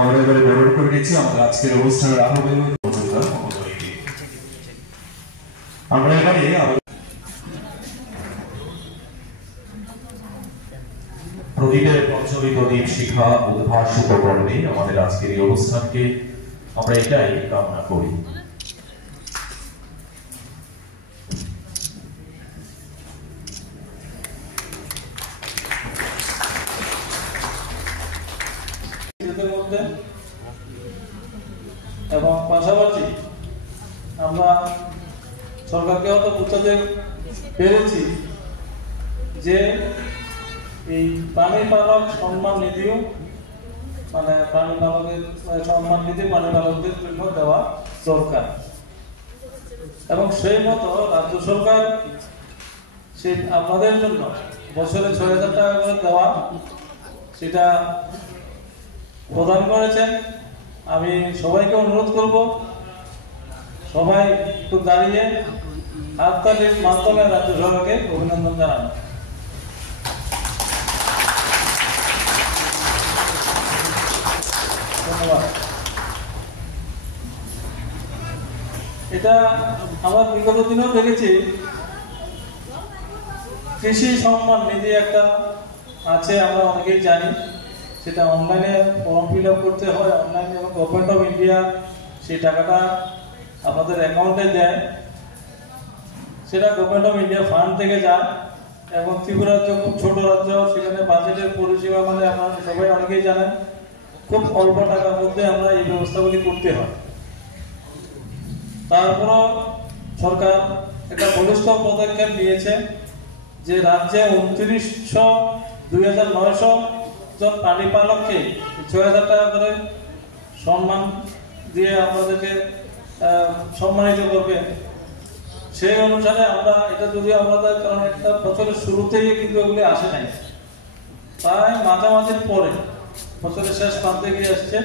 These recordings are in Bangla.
আমরা এবারে বরণ করে নিচ্ছি আমাদের আজকের অনুষ্ঠানের আহ্বায়ক আমরা এবারে প্রদীপের পঞ্চমী প্রদীপ শিখা উদ্ভাস উপকরণে আমাদের আজকের এই অনুষ্ঠানকে আমরা এটাই কামনা করি। এবং পাশাপাশি আমরা সরকারকে হয়তো বুঝাতে পেরেছি যে এই প্রাণী পালক সম্মান নিধিও মানে প্রাণী পালকের সম্মান নিধি প্রাণী পালকদের জন্য দেওয়া দরকার এবং সেই মতো রাজ্য সরকার সেই আপনাদের জন্য বছরে ৬,০০০ টাকা করে দেওয়া সেটা প্রদান করেছেন। আমি সবাইকে অনুরোধ করব সবাই একটু দাঁড়িয়ে হাততালির মাধ্যমে রাজ্য সরকারকে অভিনন্দন জানান। ধন্যবাদ। এটা আমরা বিগত দিনেও দেখেছি কৃষি সম্মান নিধি একটা আছে, আমরা অনেকেই জানি। সেটা অনলাইনে ফর্ম ফিল আপ করতে হয় অনলাইনে এবং গভর্নমেন্ট অফ ইন্ডিয়া সেই টাকাটা আপনাদের অ্যাকাউন্টে দেয়। সেটা গভর্নমেন্ট অফ ইন্ডিয়া ফান্ড থেকে যায় এবং ত্রিপুরা রাজ্য খুব ছোট রাজ্য, সেখানে বাজেটের পরিষেবা মানে আপনারা সবাই অনেকেই জানেন খুব অল্প টাকার মধ্যে আমরা এই ব্যবস্থাগুলি করতে হয়। তারপরও সরকার একটা বলিষ্ঠ পদক্ষেপ নিয়েছে যে রাজ্যে ২৯০০ জন প্রাণী পালককে ৬,০০০ টাকা করে সম্মান দিয়ে আমাদেরকে সম্মানিত করবে। সেই অনুসারে আমরা এটা যদি আমাদের কারণ একটা বছরের শুরুতেই কিন্তু এগুলি আসে নাই, প্রায় মাঝামাঝির পরে বছরের শেষ প্রান্তে গিয়ে আসছে।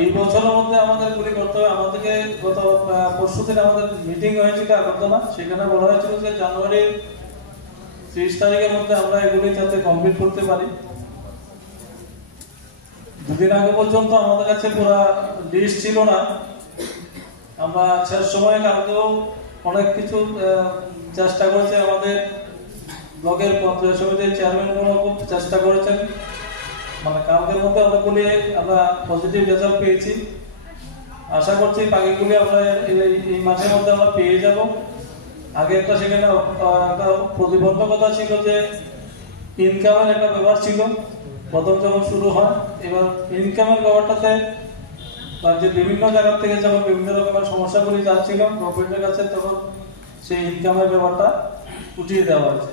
এই বছরের মধ্যে আমাদের এগুলি করতে হবে। আমাদেরকে গত পরশু দিন আমাদের মিটিং হয়েছিল আগরতলা, সেখানে বলা হয়েছিল যে জানুয়ারির ৩০ তারিখের মধ্যে আমরা এগুলি যাতে কমপ্লিট করতে পারি। দুদিন আগে পর্যন্ত আমাদের কাছে পুরো লিস্ট ছিল না। আমরা শেষ সময়ে কালকেও অনেক কিছু চেষ্টা করেছে, আমাদের ব্লকের পঞ্চায়েত সমিতির চেয়ারম্যানগুলো খুব চেষ্টা করেছেন। মানে কালকের মধ্যে অনেকগুলি আমরা পজিটিভ রেজাল্ট পেয়েছি। আশা করছি বাকিগুলি আমরা এই মাসের মধ্যে আমরা পেয়ে যাব। আগে একটা সেখানে একটা প্রতিবন্ধকতা ছিল যে ইনকামের একটা ব্যাপার ছিল প্রথম যখন শুরু হয়। এবার ইনকামের ব্যাপারটাতে যে বিভিন্ন জায়গা থেকে যখন বিভিন্ন রকমের সমস্যাগুলি যাচ্ছিল গভর্নমেন্টের কাছে, তখন সেই ইনকামের ব্যাপারটা উঠিয়ে দেওয়া হয়েছে।